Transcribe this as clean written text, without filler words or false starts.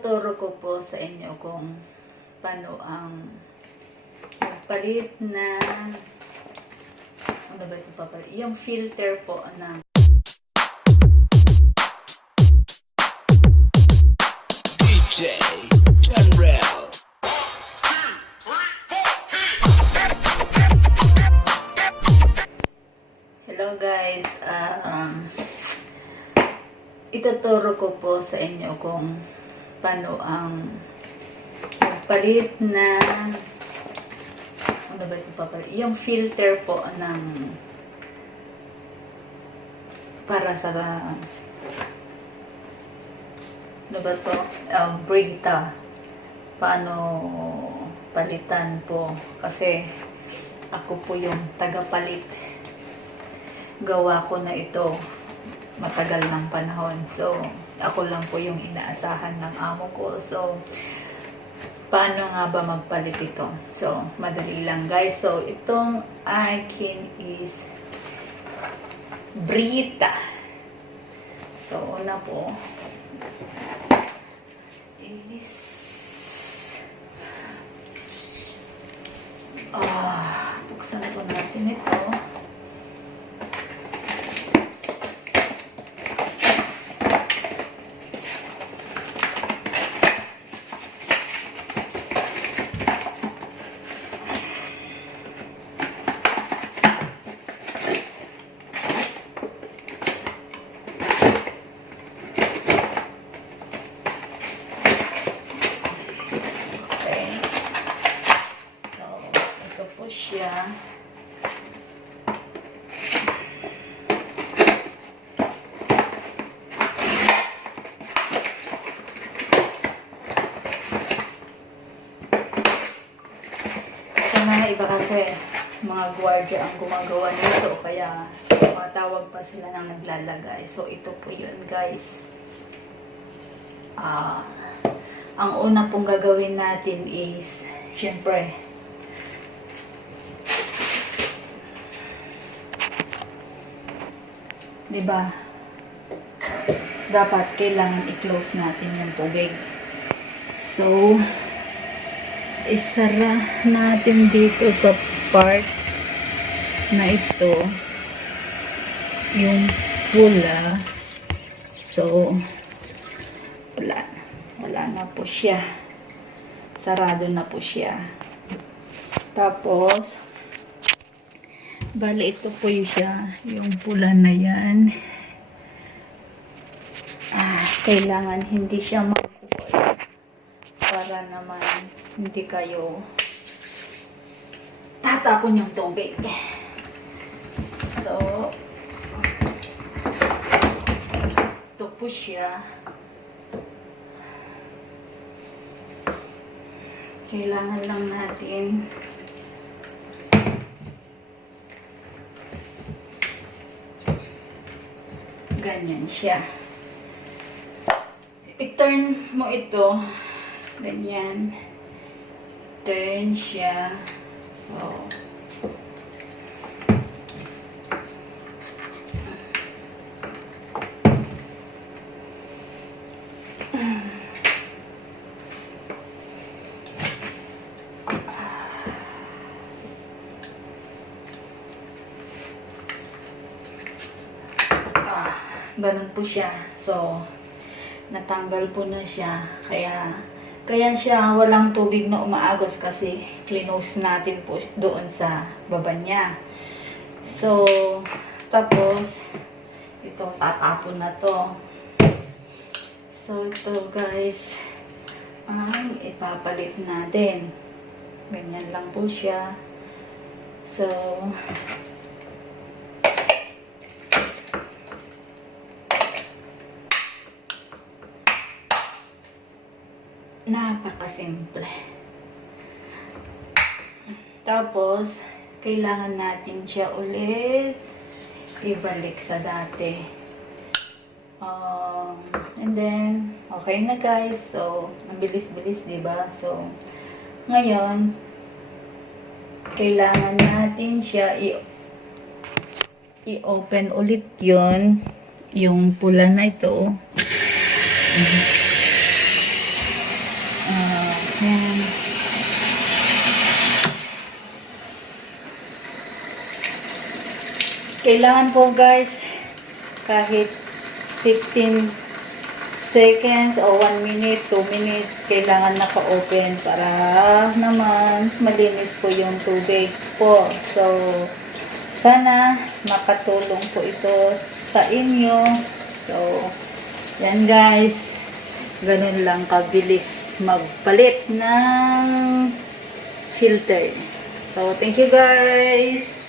Ituturo ko po sa inyo kung paano ang magpalit ng ano ba ito papalit? Yung filter po ng DJ General. Hello guys, ituturo ko po sa inyo kung paano ang magpalit ng ano ba ito papalit? Yung filter po ng para sa ano ba to? BRITA. Paano palitan po? Kasi ako po yung tagapalit. Gawa ko na ito matagal ng panahon. So, ako lang po yung inaasahan ng amo ko. So, paano nga ba magpalit ito? So, madali lang guys. So, itong akin is BRITA. So, una po is buksan po natin ito. Siya. Sa mga iba kasi mga gwardiya ang gumagawa nito kaya matawag pa sila ng naglalagay. So ito po yun guys. Ang una pong gagawin natin is syempre diba? Dapat kailangan i-close natin yung tubig. So, isara natin dito sa part na ito yung pula. So, wala na po siya. Sarado na po siya. Tapos, bali, ito po yung siya, yung pula na yan. Kailangan hindi siya mag-cool para naman hindi kayo tatapon yung tubig. So, ito po siya. Kailangan lang natin ganyan siya. I-turn mo ito. Ganyan. Turn siya. So, ganun po siya. So, natanggal po na siya. Kaya siya walang tubig na umaagos kasi clinose natin po doon sa baba niya. So, tapos, ito, tatapon na to. So, ito guys, ang ipapalit natin. Ganyan lang po siya. So, napakasimple. Tapos, kailangan natin siya ulit ibalik sa dati. And then, okay na guys. So, ang bilis-bilis, diba? So, ngayon, kailangan natin siya i-open ulit yung pula na ito. Yan. Kailangan po guys, kahit 15 seconds o 1 minute, 2 minutes, kailangan naka-open para naman malinis po yung tubig po. So, sana makatulong po ito sa inyo. So, yan guys. Ganun lang kabilis magpalit ng filter. So, thank you guys.